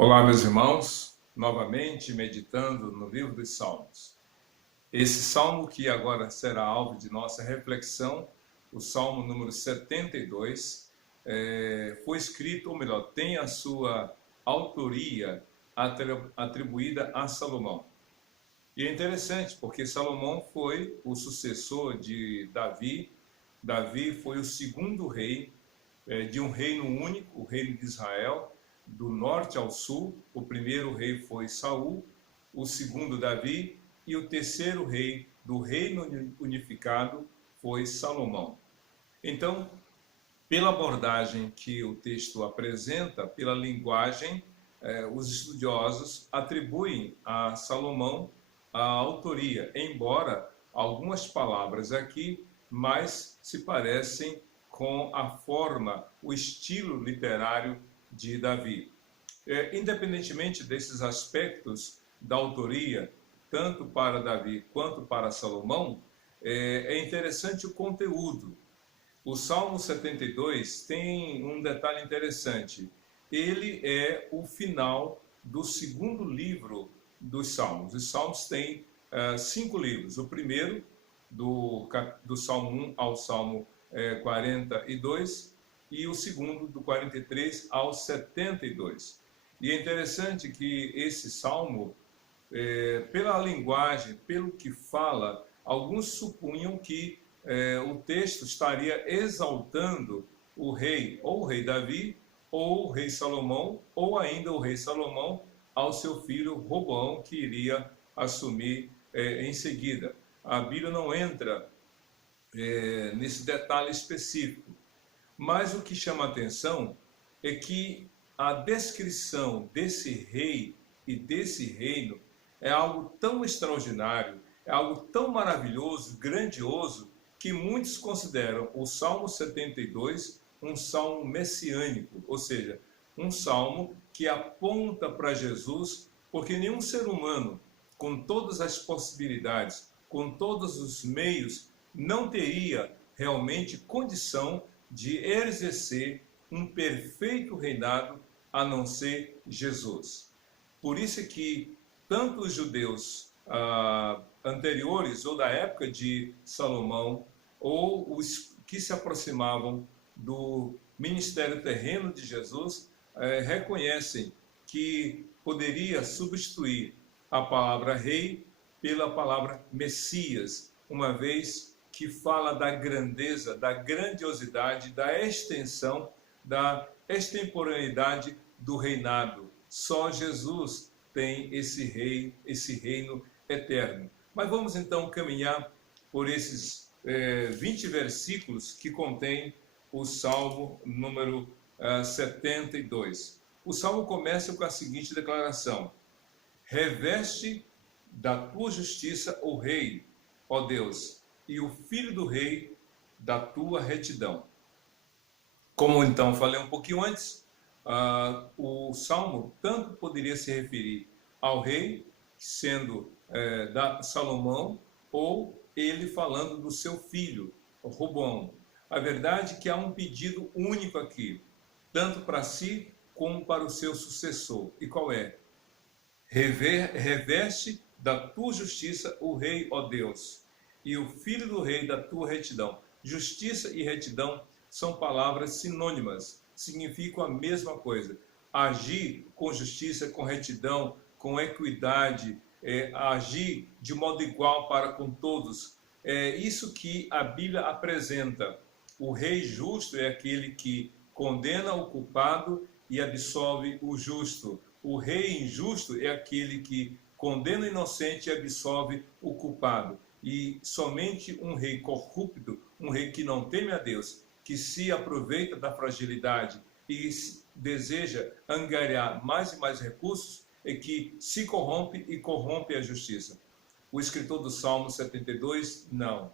Olá, meus irmãos, novamente meditando no livro dos Salmos. Esse salmo que agora será alvo de nossa reflexão, o salmo número 72, foi escrito, ou melhor, tem a sua autoria atribuída a Salomão. E é interessante, porque Salomão foi o sucessor de Davi. Davi foi o segundo rei de um reino único, o reino de Israel, do norte ao sul. O primeiro rei foi Saul, o segundo Davi, e o terceiro rei do reino unificado foi Salomão. Então, pela abordagem que o texto apresenta, pela linguagem, os estudiosos atribuem a Salomão a autoria, embora algumas palavras aqui mais se parecem com a forma, o estilo literário de Davi. Independentemente desses aspectos da autoria, tanto para Davi quanto para Salomão, é interessante o conteúdo. O Salmo 72 tem um detalhe interessante. Ele é o final do segundo livro dos Salmos. Os Salmos têm 5 livros. O primeiro, do Salmo 1 ao Salmo 42, e o segundo, do 43 ao 72. E é interessante que esse salmo, pela linguagem, pelo que fala, alguns supunham que o texto estaria exaltando o rei, ou o rei Davi, ou o rei Salomão, ou ainda o rei Salomão ao seu filho Roboão, que iria assumir em seguida. A Bíblia não entra nesse detalhe específico, mas o que chama a atenção é que a descrição desse rei e desse reino é algo tão extraordinário, é algo tão maravilhoso, grandioso, que muitos consideram o Salmo 72 um salmo messiânico, ou seja, um salmo que aponta para Jesus, porque nenhum ser humano, com todas as possibilidades, com todos os meios, não teria realmente condição de exercer um perfeito reinado a não ser Jesus. Por isso é que tanto os judeus anteriores, ou da época de Salomão, ou os que se aproximavam do ministério terreno de Jesus, reconhecem que poderia substituir a palavra rei pela palavra Messias, uma vez que fala da grandeza, da grandiosidade, da extensão, da extemporaneidade do reinado. Só Jesus tem esse rei, esse reino eterno. Mas vamos então caminhar por esses 20 versículos que contém o Salmo número 72. O Salmo começa com a seguinte declaração: reveste da tua justiça o rei, ó Deus, e o filho do rei da tua retidão. Como então falei um pouquinho antes, o Salmo tanto poderia se referir ao rei, sendo da Salomão, ou ele falando do seu filho, Roboão. A verdade é que há um pedido único aqui, tanto para si como para o seu sucessor. E qual é? Reveste da tua justiça o rei, ó Deus, e o filho do rei da tua retidão. Justiça e retidão são palavras sinônimas, significam a mesma coisa. Agir com justiça, com retidão, com equidade, agir de modo igual para com todos. É isso que a Bíblia apresenta. O rei justo é aquele que condena o culpado e absolve o justo. O rei injusto é aquele que condena o inocente e absolve o culpado. E somente um rei corrupto, um rei que não teme a Deus, que se aproveita da fragilidade e deseja angariar mais e mais recursos, é que se corrompe e corrompe a justiça. O escritor do Salmo 72, não.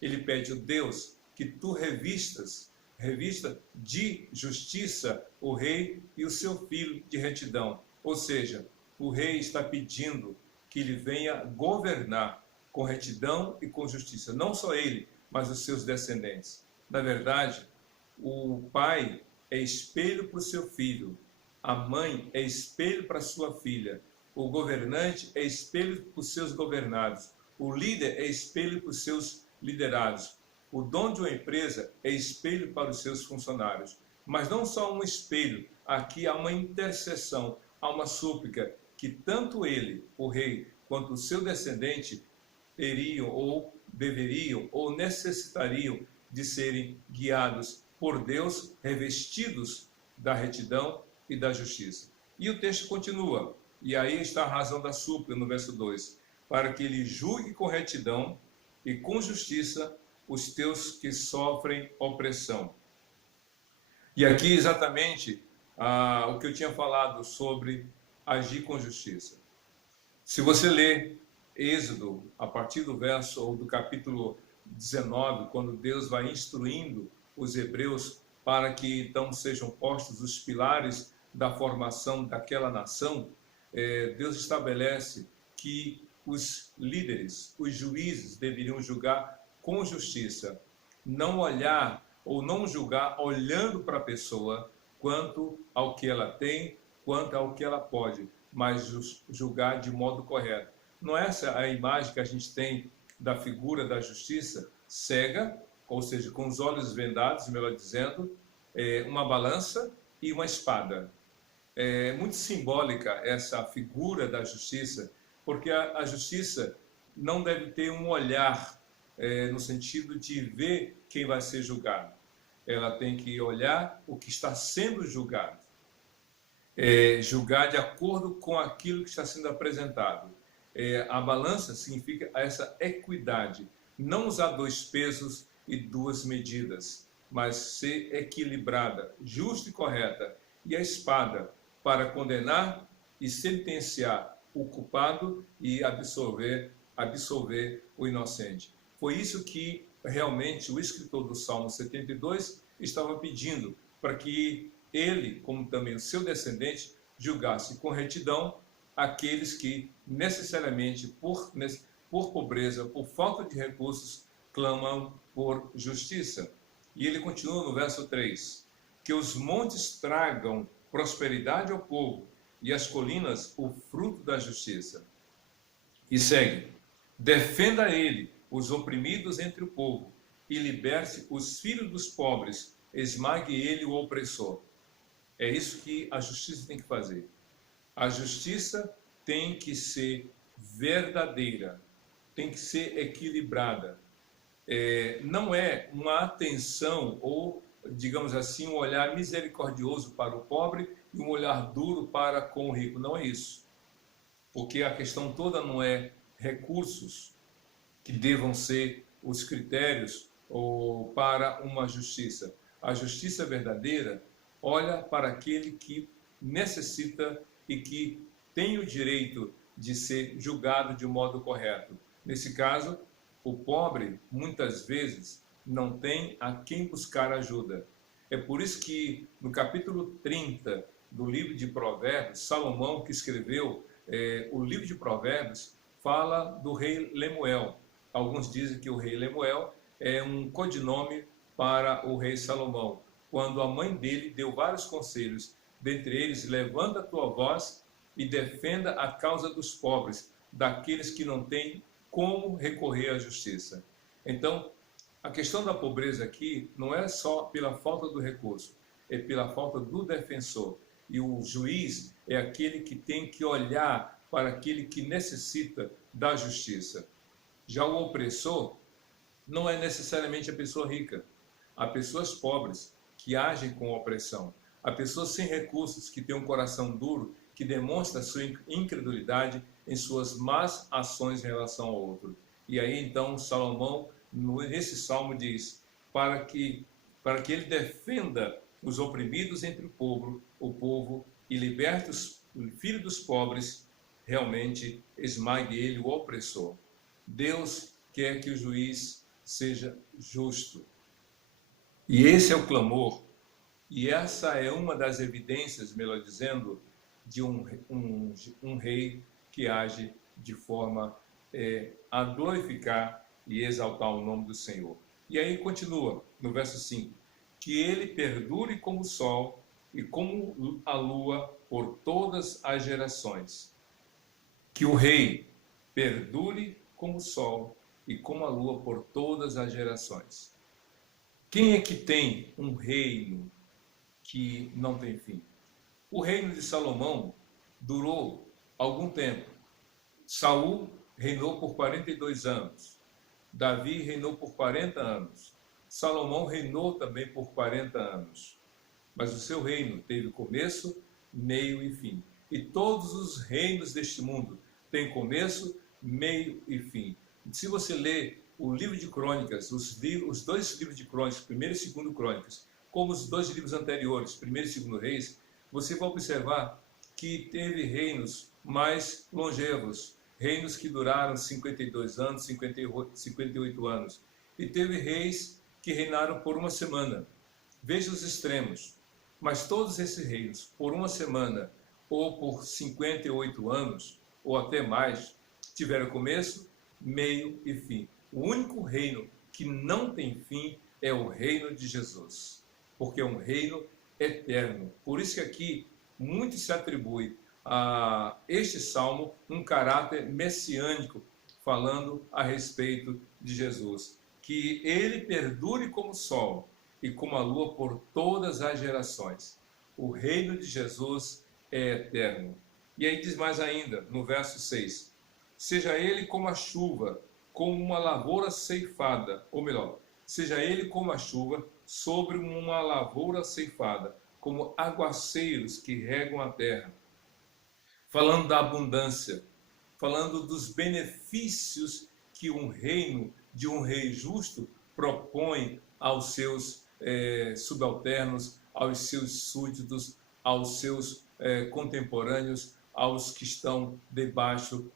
Ele pede a Deus que tu revista de justiça o rei e o seu filho de retidão. Ou seja, o rei está pedindo que ele venha governar com retidão e com justiça. Não só ele, mas os seus descendentes. Na verdade, o pai é espelho para o seu filho. A mãe é espelho para sua filha. O governante é espelho para os seus governados. O líder é espelho para os seus liderados. O dono de uma empresa é espelho para os seus funcionários. Mas não só um espelho, aqui há uma intercessão, há uma súplica que tanto ele, o rei, quanto o seu descendente teriam ou deveriam ou necessitariam de serem guiados por Deus, revestidos da retidão e da justiça. E o texto continua, e aí está a razão da súplica no verso 2, para que ele julgue com retidão e com justiça os teus que sofrem opressão. E aqui exatamente o que eu tinha falado sobre agir com justiça. Se você ler Êxodo, a partir do verso ou do capítulo 19, quando Deus vai instruindo os hebreus para que então sejam postos os pilares da formação daquela nação, Deus estabelece que os líderes, os juízes deveriam julgar com justiça, não olhar ou não julgar olhando para a pessoa quanto ao que ela tem, quanto ao que ela pode, mas julgar de modo correto. Não é essa a imagem que a gente tem da figura da justiça? Cega, ou seja, com os olhos vendados, melhor dizendo, uma balança e uma espada. É muito simbólica essa figura da justiça, porque a justiça não deve ter um olhar no sentido de ver quem vai ser julgado. Ela tem que olhar o que está sendo julgado. Julgar de acordo com aquilo que está sendo apresentado. A balança significa essa equidade. Não usar dois pesos e duas medidas, mas ser equilibrada, justa e correta. E a espada para condenar e sentenciar o culpado e absolver o inocente. Foi isso que realmente o escritor do Salmo 72 estava pedindo, para que ele, como também o seu descendente, julgasse com retidão aqueles que necessariamente, por pobreza, por falta de recursos, clamam por justiça. E ele continua no verso 3, que os montes tragam prosperidade ao povo e as colinas o fruto da justiça. E segue, defenda ele os oprimidos entre o povo e liberte os filhos dos pobres, esmague ele o opressor. É isso que a justiça tem que fazer. A justiça tem que ser verdadeira, tem que ser equilibrada. Não é uma atenção ou, digamos assim, um olhar misericordioso para o pobre e um olhar duro para com o rico. Não é isso. Porque a questão toda não é recursos que devam ser os critérios ou para uma justiça. A justiça verdadeira olha para aquele que necessita e que tem o direito de ser julgado de modo correto. Nesse caso, o pobre, muitas vezes, não tem a quem buscar ajuda. É por isso que, no capítulo 30 do livro de Provérbios, Salomão, que escreveu o livro de Provérbios, fala do rei Lemuel. Alguns dizem que o rei Lemuel é um codinome para o rei Salomão, quando a mãe dele deu vários conselhos, dentre eles, levanta a tua voz e defenda a causa dos pobres, daqueles que não têm como recorrer à justiça. Então, a questão da pobreza aqui não é só pela falta do recurso, é pela falta do defensor. E o juiz é aquele que tem que olhar para aquele que necessita da justiça. Já o opressor não é necessariamente a pessoa rica. Há pessoas pobres que agem com opressão. Há pessoas sem recursos que têm um coração duro, que demonstra sua incredulidade em suas más ações em relação ao outro. E aí então Salomão, nesse salmo, diz para que ele defenda os oprimidos entre o povo e liberte os filhos dos pobres, realmente esmague ele, o opressor. Deus quer que o juiz seja justo. E esse é o clamor, e essa é uma das evidências, melhor dizendo, de um rei que age de forma a glorificar e exaltar o nome do Senhor. E aí continua, no verso 5, que ele perdure como o sol e como a lua por todas as gerações. Que o rei perdure como o sol e como a lua por todas as gerações. Quem é que tem um reino que não tem fim? O reino de Salomão durou algum tempo. Saul reinou por 42 anos. Davi reinou por 40 anos. Salomão reinou também por 40 anos. Mas o seu reino teve começo, meio e fim. E todos os reinos deste mundo têm começo, meio e fim. Se você ler o livro de Crônicas, os dois livros de Crônicas, 1º e 2º Crônicas, como os dois livros anteriores, 1º e 2º Reis, você vai observar que teve reinos mais longevos, reinos que duraram 52 anos, 58 anos, e teve reis que reinaram por uma semana. Veja os extremos. Mas todos esses reinos, por uma semana ou por 58 anos, ou até mais, tiveram começo, meio e fim. O único reino que não tem fim é o reino de Jesus, porque é um reino eterno. Por isso que aqui muito se atribui a este salmo um caráter messiânico, falando a respeito de Jesus. Que ele perdure como o sol e como a lua por todas as gerações. O reino de Jesus é eterno. E aí diz mais ainda, no verso 6, seja ele como a chuva, como uma lavoura ceifada, ou melhor, seja ele como a chuva sobre uma lavoura ceifada, como aguaceiros que regam a terra. Falando da abundância, falando dos benefícios que um reino de um rei justo propõe aos seus subalternos, aos seus súditos, aos seus contemporâneos, aos que estão debaixo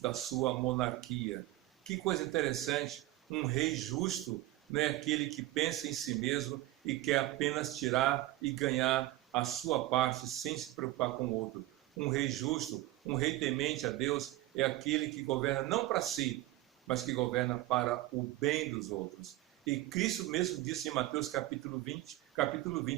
da sua monarquia. Que coisa interessante, um rei justo não é aquele que pensa em si mesmo e quer apenas tirar e ganhar a sua parte sem se preocupar com o outro. Um rei justo, um rei temente a Deus é aquele que governa não para si, mas que governa para o bem dos outros. E Cristo mesmo disse em Mateus capítulo 20,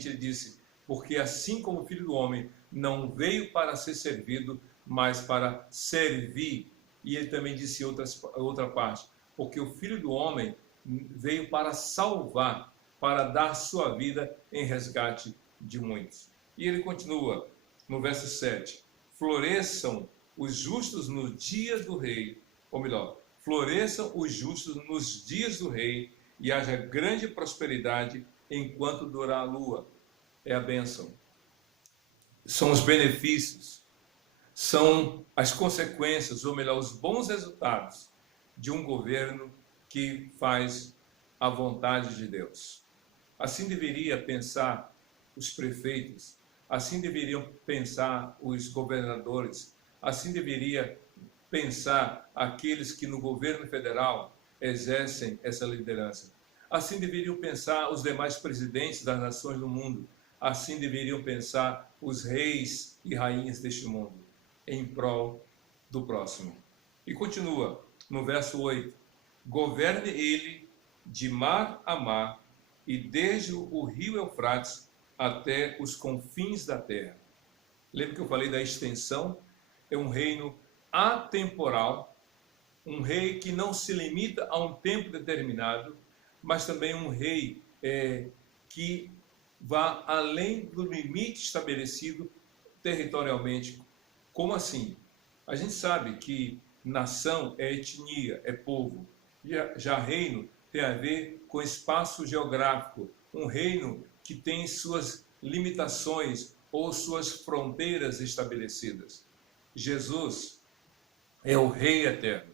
ele disse, porque assim como o Filho do Homem não veio para ser servido, mas para servir. E ele também disse outra parte, porque o Filho do Homem veio para salvar, para dar sua vida em resgate de muitos. E ele continua no verso 7, floresçam os justos no dia do rei, ou melhor, floresçam os justos nos dias do rei, e haja grande prosperidade enquanto durar a lua. É a bênção. São os benefícios, são as consequências, ou melhor, os bons resultados de um governo que faz a vontade de Deus. Assim deveria pensar os prefeitos, assim deveriam pensar os governadores, assim deveria pensar aqueles que no governo federal exercem essa liderança. Assim deveriam pensar os demais presidentes das nações do mundo. Assim deveriam pensar os reis e rainhas deste mundo, em prol do próximo. E continua no verso 8: governe ele de mar a mar e desde o rio Eufrates até os confins da terra. Lembra que eu falei da extensão? É um reino atemporal, um rei que não se limita a um tempo determinado, mas também um rei que vá além do limite estabelecido territorialmente. Como assim? A gente sabe que nação é etnia, é povo. Já reino tem a ver com espaço geográfico. Um reino que tem suas limitações ou suas fronteiras estabelecidas. Jesus é o Rei eterno.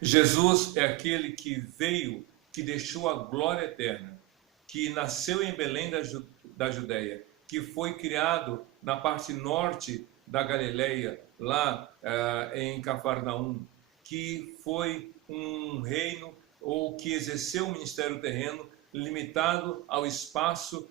Jesus é aquele que veio, que deixou a glória eterna, que nasceu em Belém da Judéia, que foi criado na parte norte da Galileia, lá em Cafarnaum, que foi um reino ou que exerceu um ministério terreno limitado ao espaço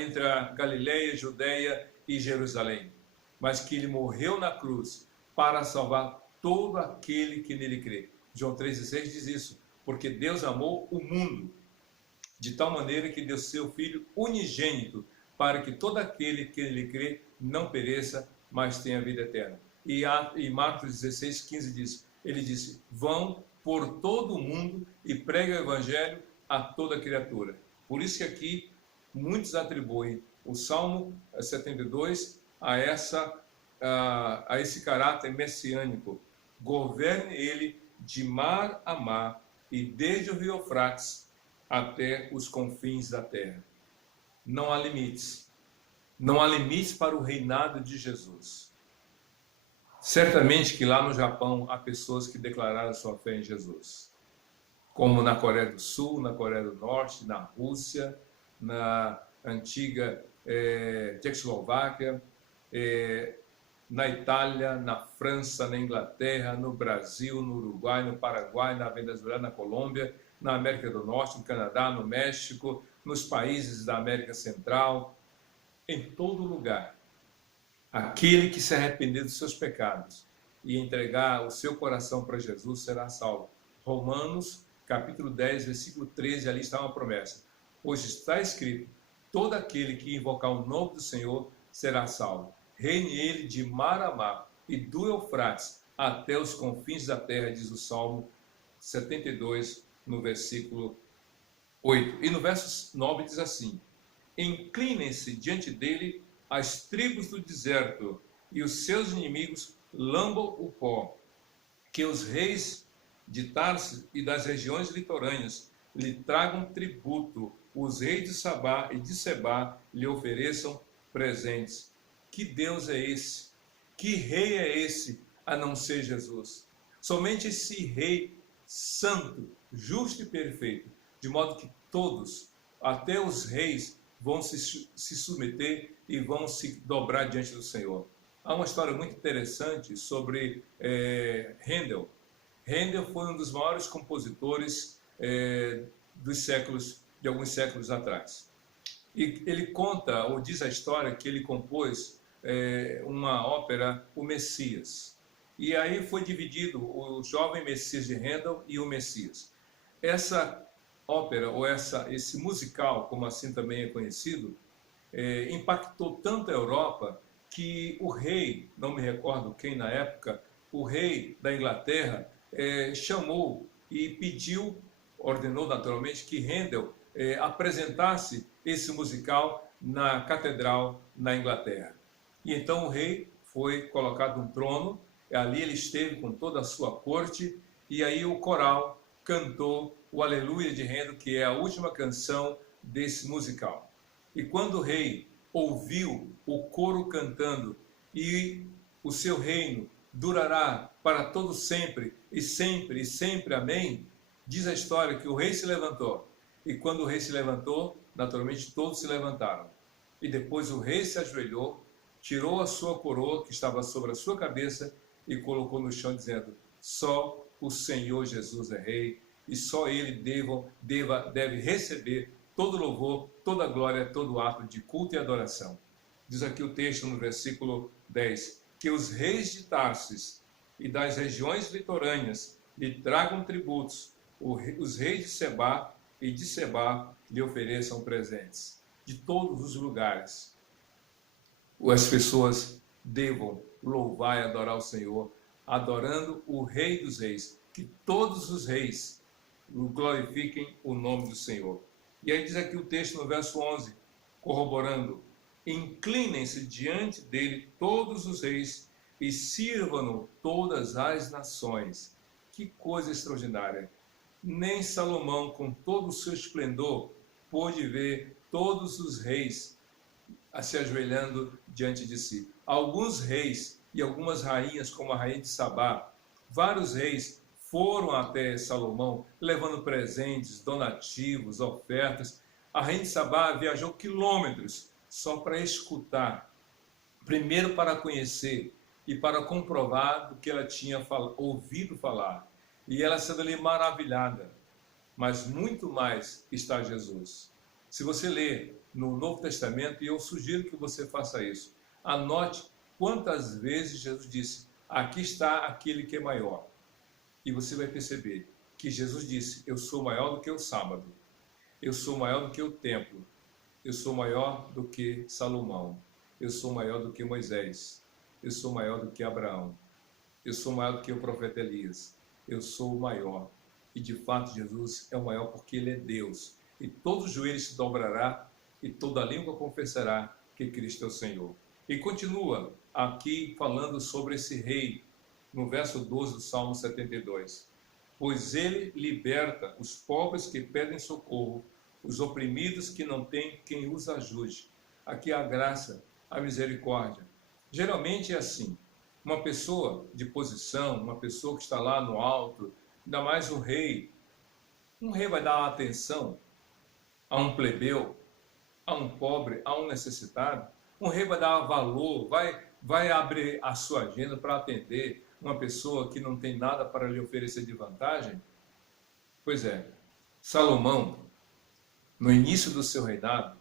entre a Galileia, Judéia e Jerusalém, mas que ele morreu na cruz para salvar todo aquele que nele crê. João 3,6 diz isso, porque Deus amou o mundo de tal maneira que deu seu Filho unigênito, para que todo aquele que nele crê não pereça, mas tenha vida eterna. E Marcos 16:15 diz, ele disse, vão por todo o mundo e preguem o evangelho a toda criatura. Por isso que aqui muitos atribuem o Salmo 72 a esse caráter messiânico. Governe ele de mar a mar e desde o rio Eufrates até os confins da terra. Não há limites. Não há limites para o reinado de Jesus. Certamente que lá no Japão há pessoas que declararam sua fé em Jesus. Como na Coreia do Sul, na Coreia do Norte, na Rússia, na antiga Tchecoslováquia, na Itália, na França, na Inglaterra, no Brasil, no Uruguai, no Paraguai, na Venezuela, na Colômbia, na América do Norte, no Canadá, no México, nos países da América Central, em todo lugar. Aquele que se arrepender dos seus pecados e entregar o seu coração para Jesus será salvo. Romanos, capítulo 10, versículo 13, ali está uma promessa. Pois está escrito, todo aquele que invocar o nome do Senhor será salvo. Reine ele de mar a mar e do Eufrates até os confins da terra, diz o Salmo 72, no versículo 8. E no verso 9 diz assim, inclinem-se diante dele as tribos do deserto e os seus inimigos lambam o pó, que os reis de Tarsis e das regiões litorâneas lhe tragam tributo, os reis de Sabá e de Sebá lhe ofereçam presentes. Que Deus é esse? Que rei é esse a não ser Jesus? Somente esse rei santo, justo e perfeito, de modo que todos, até os reis, vão se submeter e vão se dobrar diante do Senhor. Há uma história muito interessante sobre Handel. Handel foi um dos maiores compositores de alguns séculos atrás. E ele conta, ou diz a história, que ele compôs uma ópera, o Messias. E aí foi dividido o jovem Messias de Handel e o Messias. Essa ópera, ou esse musical, como assim também é conhecido, impactou tanto a Europa que o rei, não me recordo quem na época, o rei da Inglaterra chamou e pediu, ordenou naturalmente, que Handel apresentasse esse musical na catedral na Inglaterra. E então o rei foi colocado no trono, ali ele esteve com toda a sua corte, e aí o coral cantou o Aleluia de Handel, que é a última canção desse musical. E quando o rei ouviu o coro cantando, e o seu reino durará para todo sempre, e sempre, amém, diz a história que o rei se levantou. E quando o rei se levantou, naturalmente todos se levantaram. E depois o rei se ajoelhou, tirou a sua coroa que estava sobre a sua cabeça e colocou no chão, dizendo, só o Senhor Jesus é rei, e só ele deve receber todo louvor, toda glória, todo ato de culto e adoração. Diz aqui o texto no versículo 10, que os reis de Tarsis e das regiões litorâneas lhe tragam tributos, os reis de Sebá e de Sebá lhe ofereçam presentes. De todos os lugares, as pessoas devam louvar e adorar o Senhor, adorando o Rei dos Reis, que todos os reis glorifiquem o nome do Senhor. E aí diz aqui o texto no verso 11, corroborando, inclinem-se diante dele todos os reis e sirvam-no todas as nações. Que coisa extraordinária! Nem Salomão, com todo o seu esplendor, pôde ver todos os reis se ajoelhando diante de si. Alguns reis e algumas rainhas, como a rainha de Sabá, vários reis foram até Salomão, levando presentes, donativos, ofertas. A rainha de Sabá viajou quilômetros só para escutar, primeiro para conhecer e para comprovar do que ela tinha ouvido falar. E ela sendo ali maravilhada. Mas muito mais está Jesus. Se você ler no Novo Testamento, e eu sugiro que você faça isso, anote quantas vezes Jesus disse, aqui está aquele que é maior. E você vai perceber que Jesus disse, eu sou maior do que o sábado, eu sou maior do que o templo, eu sou maior do que Salomão, eu sou maior do que Moisés, eu sou maior do que Abraão, eu sou maior do que o profeta Elias, eu sou o maior. E de fato Jesus é o maior porque ele é Deus. E todo joelho se dobrará e toda língua confessará que Cristo é o Senhor. E continua aqui falando sobre esse rei, no verso 12 do Salmo 72. Pois ele liberta os pobres que pedem socorro, os oprimidos que não têm quem os ajude. Aqui a graça, a misericórdia. Geralmente é assim, uma pessoa de posição, uma pessoa que está lá no alto, ainda mais um rei vai dar atenção a um plebeu, a um pobre, a um necessitado. Um rei vai dar valor, vai abrir a sua agenda para atender uma pessoa que não tem nada para lhe oferecer de vantagem? Pois é, Salomão, no início do seu reinado,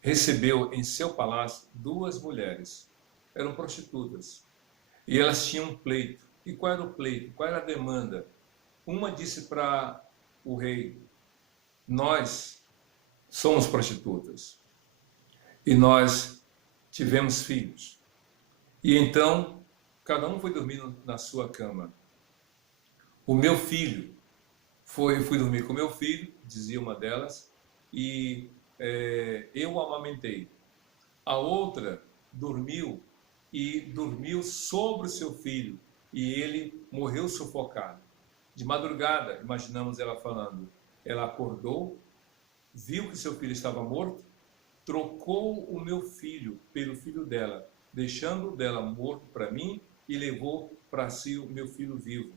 recebeu em seu palácio 2 mulheres. Eram prostitutas. E elas tinham um pleito. E qual era o pleito? Qual era a demanda? Uma disse para o rei: nós somos prostitutas. E nós tivemos filhos. E então, cada um foi dormir na sua cama. O meu filho, fui dormir com o meu filho, dizia uma delas, e eu o amamentei. A outra dormiu sobre o seu filho, e ele morreu sufocado. De madrugada, imaginamos ela falando, ela acordou, viu que seu filho estava morto, trocou o meu filho pelo filho dela, deixando o dela morto para mim e levou para si o meu filho vivo.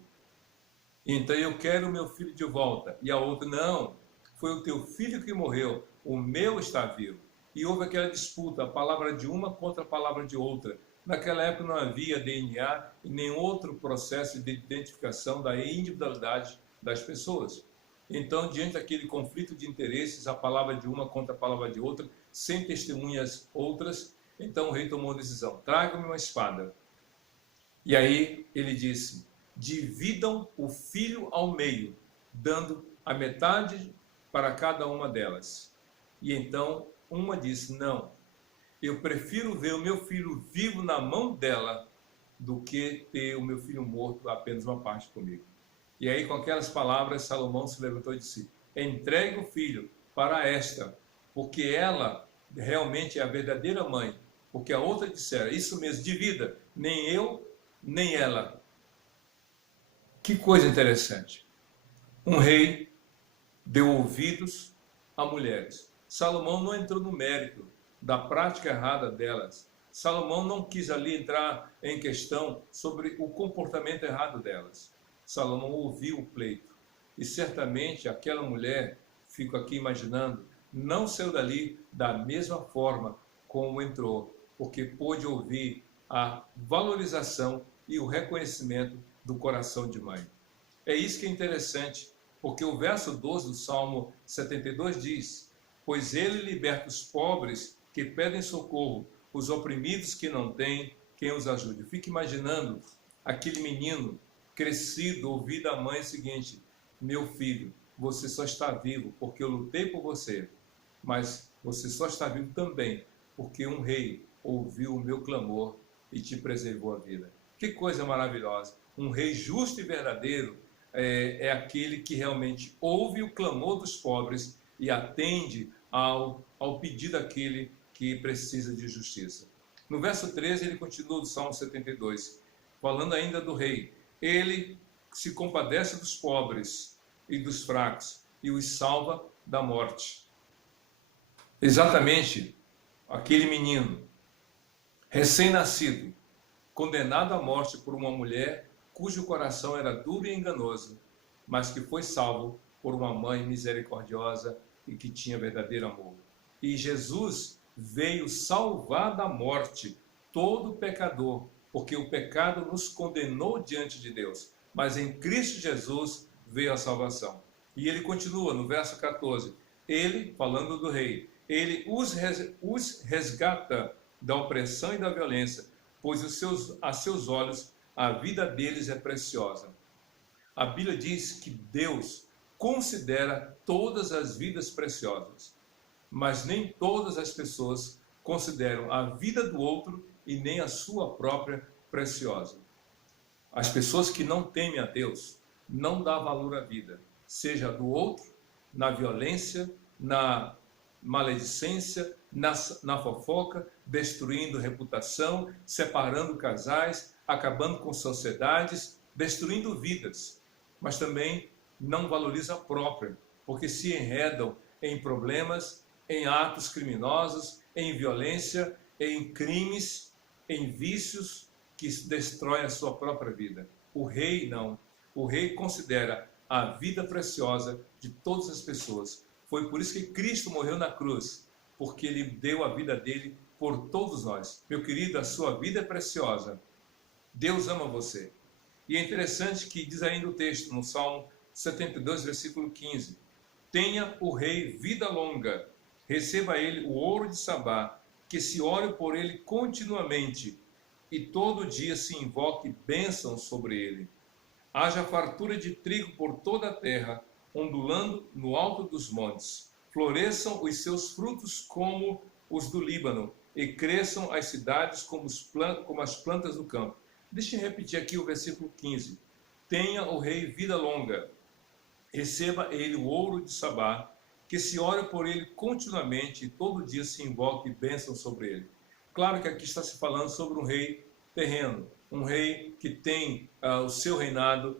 Então eu quero o meu filho de volta. E a outra: não, foi o teu filho que morreu, o meu está vivo. E houve aquela disputa, a palavra de uma contra a palavra de outra. Naquela época não havia DNA e nenhum outro processo de identificação da individualidade das pessoas. Então, diante daquele conflito de interesses, a palavra de uma contra a palavra de outra, sem testemunhas outras, então o rei tomou a decisão: traga-me uma espada. E aí ele disse: dividam o filho ao meio, dando a metade para cada uma delas. E então uma disse: não, eu prefiro ver o meu filho vivo na mão dela do que ter o meu filho morto apenas uma parte comigo. E aí, com aquelas palavras, Salomão se levantou e disse: entregue o filho para esta, porque ela realmente é a verdadeira mãe. Porque a outra dissera: isso mesmo, divida, nem eu, nem ela. Que coisa interessante. Um rei deu ouvidos a mulheres. Salomão não entrou no mérito da prática errada delas. Salomão não quis ali entrar em questão sobre o comportamento errado delas. Salomão ouviu o pleito. E certamente aquela mulher, fico aqui imaginando, não saiu dali da mesma forma como entrou, porque pôde ouvir a valorização e o reconhecimento do coração de mãe. É isso que é interessante, porque o verso 12 do Salmo 72 diz: pois ele liberta os pobres que pedem socorro, os oprimidos que não têm quem os ajude. Fique imaginando aquele menino crescido, ouvir da mãe o seguinte: meu filho, você só está vivo porque eu lutei por você, mas você só está vivo também porque um rei ouviu o meu clamor e te preservou a vida. Que coisa maravilhosa! Um rei justo e verdadeiro é aquele que realmente ouve o clamor dos pobres e atende ao pedido daquele que precisa de justiça. No verso 13, ele continua do Salmo 72, falando ainda do rei. Ele se compadece dos pobres e dos fracos e os salva da morte. Exatamente aquele menino recém-nascido, condenado à morte por uma mulher cujo coração era duro e enganoso, mas que foi salvo por uma mãe misericordiosa e que tinha verdadeiro amor. E Jesus veio salvar da morte todo pecador, porque o pecado nos condenou diante de Deus, mas em Cristo Jesus veio a salvação. E ele continua no verso 14, ele, falando do rei, ele os resgata da opressão e da violência, pois a seus olhos a vida deles é preciosa. A Bíblia diz que Deus considera todas as vidas preciosas, mas nem todas as pessoas consideram a vida do outro e nem a sua própria preciosa. As pessoas que não temem a Deus não dão valor à vida, seja do outro, na violência, na maledicência, na fofoca, destruindo reputação, separando casais, acabando com sociedades, destruindo vidas, mas também não valoriza a própria, porque se enredam em problemas, em atos criminosos, em violência, em crimes, em vícios que destroem a sua própria vida. O rei não. O rei considera a vida preciosa de todas as pessoas. Foi por isso que Cristo morreu na cruz, porque ele deu a vida dele por todos nós. Meu querido, a sua vida é preciosa. Deus ama você. E é interessante que diz ainda o texto, no Salmo 72, versículo 15. Tenha o rei vida longa, receba ele o ouro de Sabá, que se ore por ele continuamente, e todo dia se invoque bênção sobre ele. Haja fartura de trigo por toda a terra, ondulando no alto dos montes. Floresçam os seus frutos como os do Líbano, e cresçam as cidades como as plantas do campo. Deixa eu repetir aqui o versículo 15. Tenha o rei vida longa, receba ele o ouro de Sabá, que se ore por ele continuamente, e todo dia se invoque bênção sobre ele. Claro que aqui está se falando sobre um rei terreno, um rei que tem o seu reinado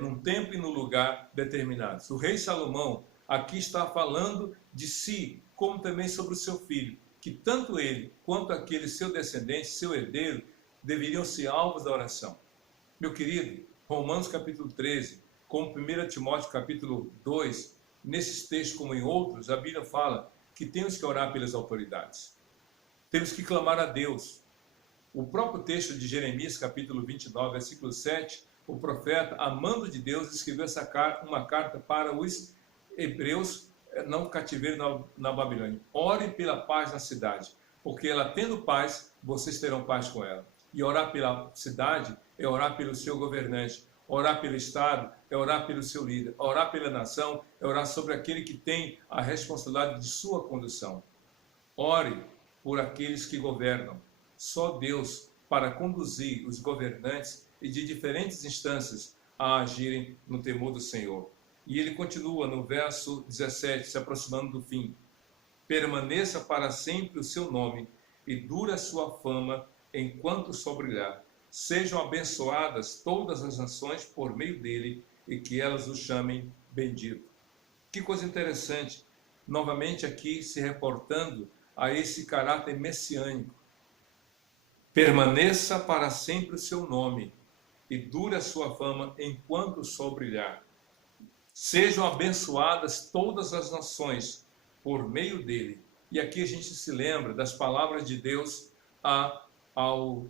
num tempo e num lugar determinados. O rei Salomão aqui está falando de si, como também sobre o seu filho, que tanto ele quanto aquele seu descendente, seu herdeiro, deveriam ser alvos da oração. Meu querido, Romanos capítulo 13, como 1 Timóteo capítulo 2, nesses textos como em outros, a Bíblia fala que temos que orar pelas autoridades. Temos que clamar a Deus. O próprio texto de Jeremias, capítulo 29, versículo 7, o profeta, amando de Deus, escreveu uma carta para os hebreus no cativeiro na Babilônia. Ore pela paz na cidade, porque ela tendo paz, vocês terão paz com ela. E orar pela cidade é orar pelo seu governante. Orar pelo Estado é orar pelo seu líder. Orar pela nação é orar sobre aquele que tem a responsabilidade de sua condução. Ore por aqueles que governam. Só Deus para conduzir os governantes e de diferentes instâncias a agirem no temor do Senhor. E ele continua no verso 17, se aproximando do fim. Permaneça para sempre o seu nome e dure a sua fama enquanto o sol brilhar. Sejam abençoadas todas as nações por meio dele e que elas o chamem bendito. Que coisa interessante, novamente aqui se reportando a esse caráter messiânico. Permaneça para sempre o seu nome e dure a sua fama enquanto o sol brilhar. Sejam abençoadas todas as nações por meio dele. E aqui a gente se lembra das palavras de Deus ao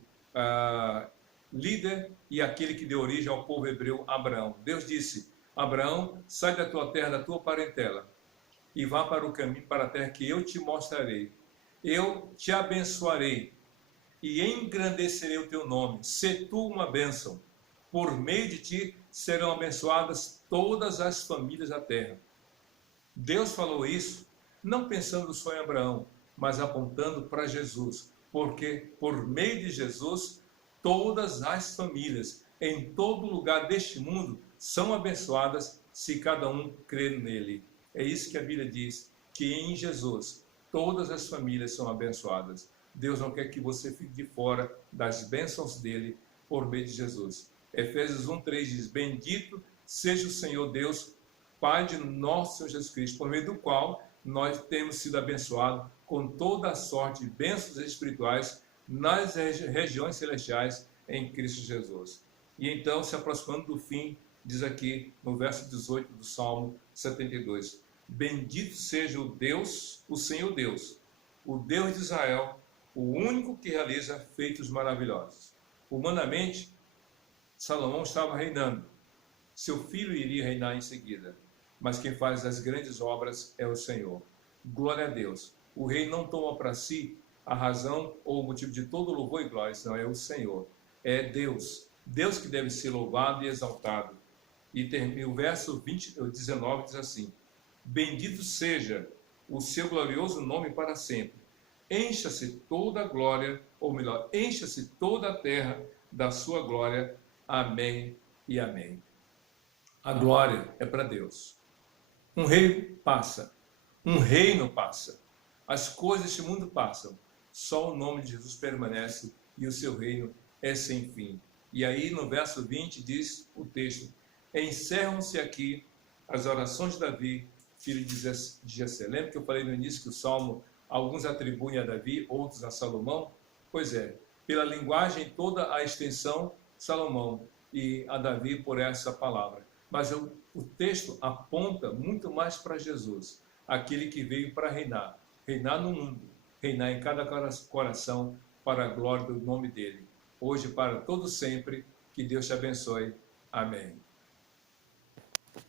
líder e aquele que deu origem ao povo hebreu, Abraão. Deus disse: Abraão, sai da tua terra, da tua parentela, e vá para o caminho, para a terra que eu te mostrarei. Eu te abençoarei e engrandecerei o teu nome. Sê tu uma bênção. Por meio de ti serão abençoadas todas as famílias da terra. Deus falou isso não pensando só em Abraão, mas apontando para Jesus, porque por meio de Jesus todas as famílias em todo lugar deste mundo são abençoadas se cada um crer nele. É isso que a Bíblia diz, que em Jesus todas as famílias são abençoadas. Deus não quer que você fique de fora das bênçãos dele por meio de Jesus. Efésios 1:3 diz: bendito seja o Senhor Deus, Pai de nosso Senhor Jesus Cristo, por meio do qual nós temos sido abençoados com toda a sorte de bênçãos espirituais nas regiões celestiais em Cristo Jesus. E então, se aproximando do fim, diz aqui no verso 18 do Salmo 72, bendito seja o Deus, o Senhor Deus, o Deus de Israel, o único que realiza feitos maravilhosos. Humanamente, Salomão estava reinando. Seu filho iria reinar em seguida. Mas quem faz as grandes obras é o Senhor. Glória a Deus. O rei não toma para si a razão ou o motivo de todo louvor e glória, senão é o Senhor. É Deus. Deus que deve ser louvado e exaltado. E o verso 19 diz assim: bendito seja o seu glorioso nome para sempre. encha-se toda a glória, ou melhor, encha-se toda a terra da sua glória. Amém e amém. A glória é para Deus. Um rei passa, um reino passa, as coisas deste mundo passam, só o nome de Jesus permanece e o seu reino é sem fim. E aí no verso 20 diz o texto: encerram-se aqui as orações de Davi, filho de Jessé. Lembra que eu falei no início que o Salmo, alguns atribuem a Davi, outros a Salomão? Pois é, pela linguagem toda a extensão, Salomão, e a Davi por essa palavra. Mas o texto aponta muito mais para Jesus, aquele que veio para reinar, reinar no mundo, reinar em cada coração para a glória do nome dele. Hoje, para todo sempre, que Deus te abençoe. Amém.